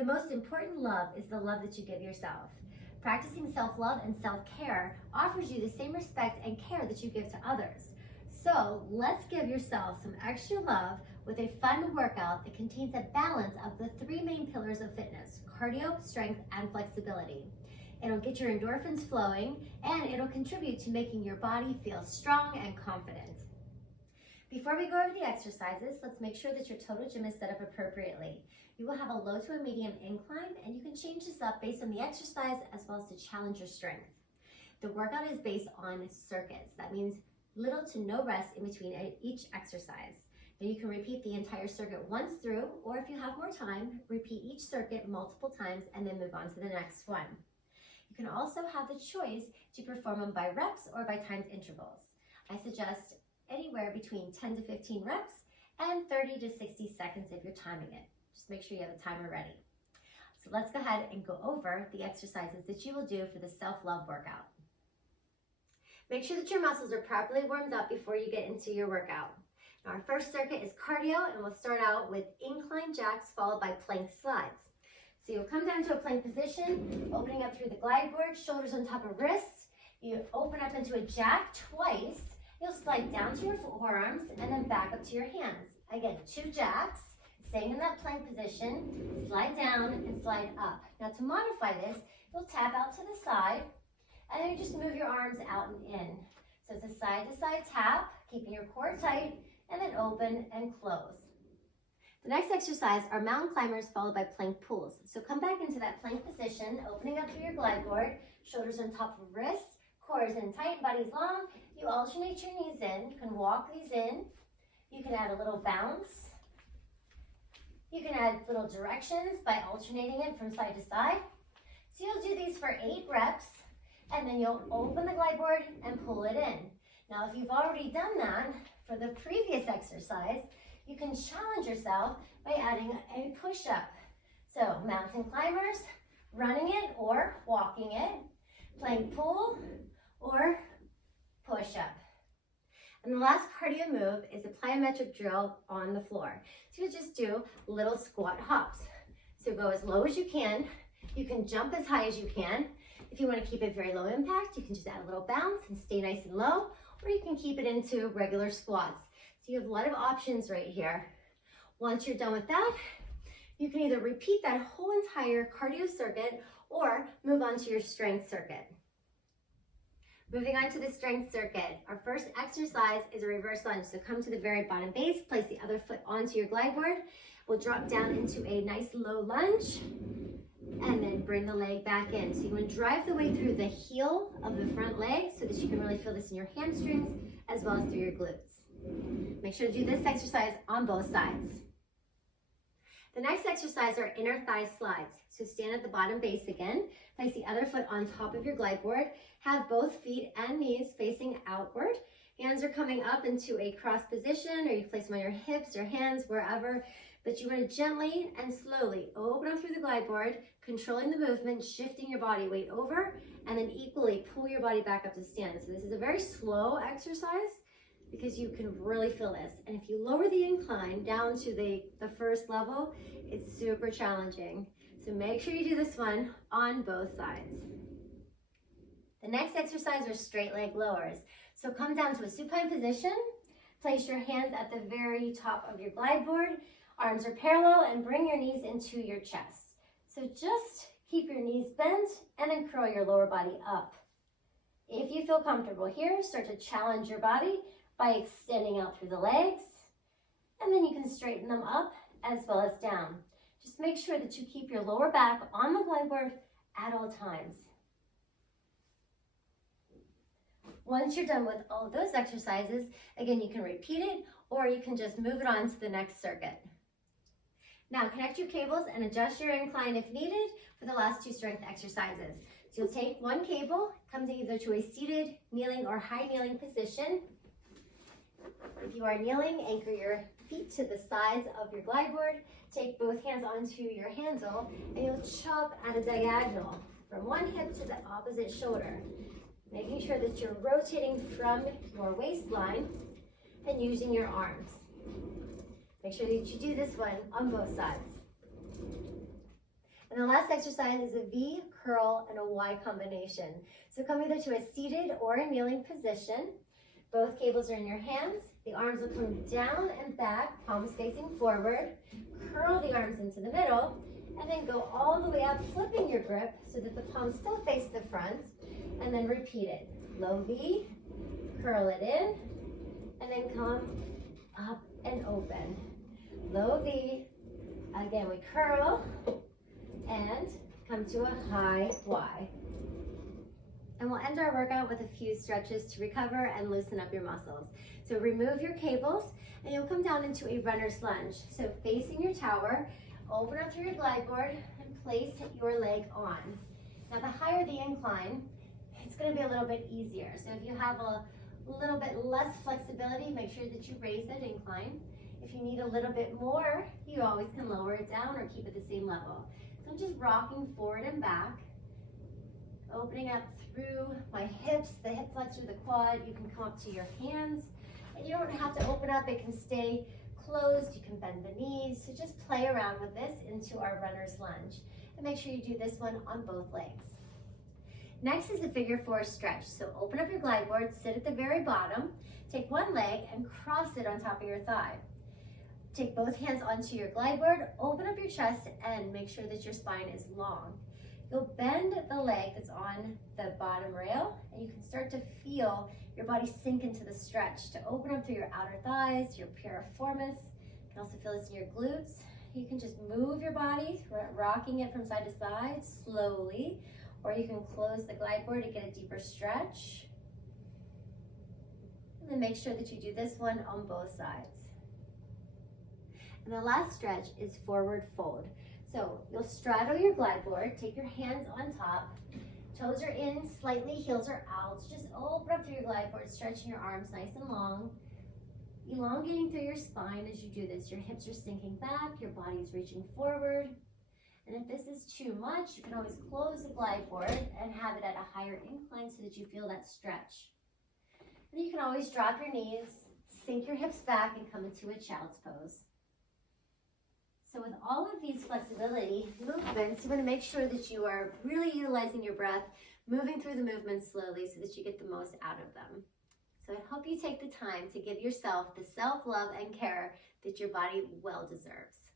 The most important love is the love that you give yourself. Practicing self-love and self-care offers you the same respect and care that you give to others. So let's give yourself some extra love with a fun workout that contains a balance of the three main pillars of fitness: cardio, strength, and flexibility. It'll get your endorphins flowing, and it'll contribute to making your body feel strong and confident. Before we go over the exercises, let's make sure that your total gym is set up appropriately. You will have a low to a medium incline, and you can change this up based on the exercise as well as to challenge your strength. The workout is based on circuits. That means little to no rest in between each exercise. Then you can repeat the entire circuit once through, or if you have more time, repeat each circuit multiple times and then move on to the next one. You can also have the choice to perform them by reps or by timed intervals. I suggest anywhere between 10 to 15 reps and 30 to 60 seconds if you're timing it. Just make sure you have a timer ready. So let's go ahead and go over the exercises that you will do for the self-love workout. Make sure that your muscles are properly warmed up before you get into your workout. Now our first circuit is cardio, and we'll start out with incline jacks followed by plank slides. So you'll come down to a plank position, opening up through the glide board, shoulders on top of wrists. You open up into a jack twice. You'll slide down to your forearms and then back up to your hands. Again, 2 jacks, staying in that plank position, slide down and slide up. Now to modify this, you'll tap out to the side, and then you just move your arms out and in. So it's a side-to-side tap, keeping your core tight, and then open and close. The next exercise are mountain climbers followed by plank pulls. So come back into that plank position, opening up through your glide board, shoulders on top of wrists, core is in tight, body's long. You alternate your knees in. You can walk these in. You can add a little bounce. You can add little directions by alternating it from side to side. So you'll do these for 8 reps, and then you'll open the glide board and pull it in. Now, if you've already done that for the previous exercise, you can challenge yourself by adding a push-up. So mountain climbers, running it or walking it, plank pull or push-up. And the last cardio move is a plyometric drill on the floor. So you just do little squat hops. So go as low as you can. You can jump as high as you can. If you want to keep it very low impact, you can just add a little bounce and stay nice and low, or you can keep it into regular squats. So you have a lot of options right here. Once you're done with that, you can either repeat that whole entire cardio circuit or move on to your strength circuit. Moving on to the strength circuit, our first exercise is a reverse lunge. So come to the very bottom base, place the other foot onto your glide board. We'll drop down into a nice low lunge and then bring the leg back in. So you want to drive the way through the heel of the front leg so that you can really feel this in your hamstrings as well as through your glutes. Make sure to do this exercise on both sides. The next exercise are inner thigh slides. So stand at the bottom base again, place the other foot on top of your glide board, have both feet and knees facing outward. Hands are coming up into a cross position, or you place them on your hips or hands, wherever, but you want to gently and slowly open up through the glide board, controlling the movement, shifting your body weight over, and then equally pull your body back up to stand. So this is a very slow exercise because you can really feel this. And if you lower the incline down to the first level, it's super challenging. So make sure you do this one on both sides. The next exercise are straight leg lowers. So come down to a supine position, place your hands at the very top of your glide board, arms are parallel, and bring your knees into your chest. So just keep your knees bent and then curl your lower body up. If you feel comfortable here, start to challenge your body by extending out through the legs, and then you can straighten them up as well as down. Just make sure that you keep your lower back on the glide board at all times. Once you're done with all of those exercises, again, you can repeat it or you can just move it on to the next circuit. Now connect your cables and adjust your incline if needed for the last 2 strength exercises. So you'll take one cable, come to either to a seated, kneeling, or high kneeling position. If you are kneeling, anchor your feet to the sides of your glide board, take both hands onto your handle, and you'll chop at a diagonal from one hip to the opposite shoulder, making sure that you're rotating from your waistline and using your arms. Make sure that you do this one on both sides. And the last exercise is a V, curl, and a Y combination. So come either to a seated or a kneeling position. Both cables are in your hands. The arms will come down and back, palms facing forward. Curl the arms into the middle, and then go all the way up, flipping your grip so that the palms still face the front, and then repeat it. Low V, curl it in, and then come up and open. Low V, again we curl, and come to a high Y. And we'll end our workout with a few stretches to recover and loosen up your muscles. So remove your cables, and you'll come down into a runner's lunge. So facing your tower, open up through your glide board, and place your leg on. Now the higher the incline, it's gonna be a little bit easier. So if you have a little bit less flexibility, make sure that you raise that incline. If you need a little bit more, you always can lower it down or keep it the same level. So I'm just rocking forward and back, opening up through my hips, the hip flexor, the quad. You can come up to your hands, and you don't have to open up. It can stay closed. You can bend the knees. So just play around with this into our runner's lunge. And make sure you do this one on both legs. Next is the figure 4 stretch. So open up your glide board, sit at the very bottom, take one leg and cross it on top of your thigh. Take both hands onto your glide board, open up your chest, and make sure that your spine is long. You'll bend the leg that's on the bottom rail, and you can start to feel your body sink into the stretch to open up through your outer thighs, your piriformis. You can also feel this in your glutes. You can just move your body, rocking it from side to side slowly, or you can close the glide board to get a deeper stretch. And then make sure that you do this one on both sides. And the last stretch is forward fold. So you'll straddle your glide board, take your hands on top, toes are in slightly, heels are out. Just open up through your glide board, stretching your arms nice and long, elongating through your spine as you do this. Your hips are sinking back, your body's reaching forward. And if this is too much, you can always close the glide board and have it at a higher incline so that you feel that stretch. And you can always drop your knees, sink your hips back, and come into a child's pose. So with all of these flexibility movements, you want to make sure that you are really utilizing your breath, moving through the movements slowly so that you get the most out of them. So I hope you take the time to give yourself the self-love and care that your body well deserves.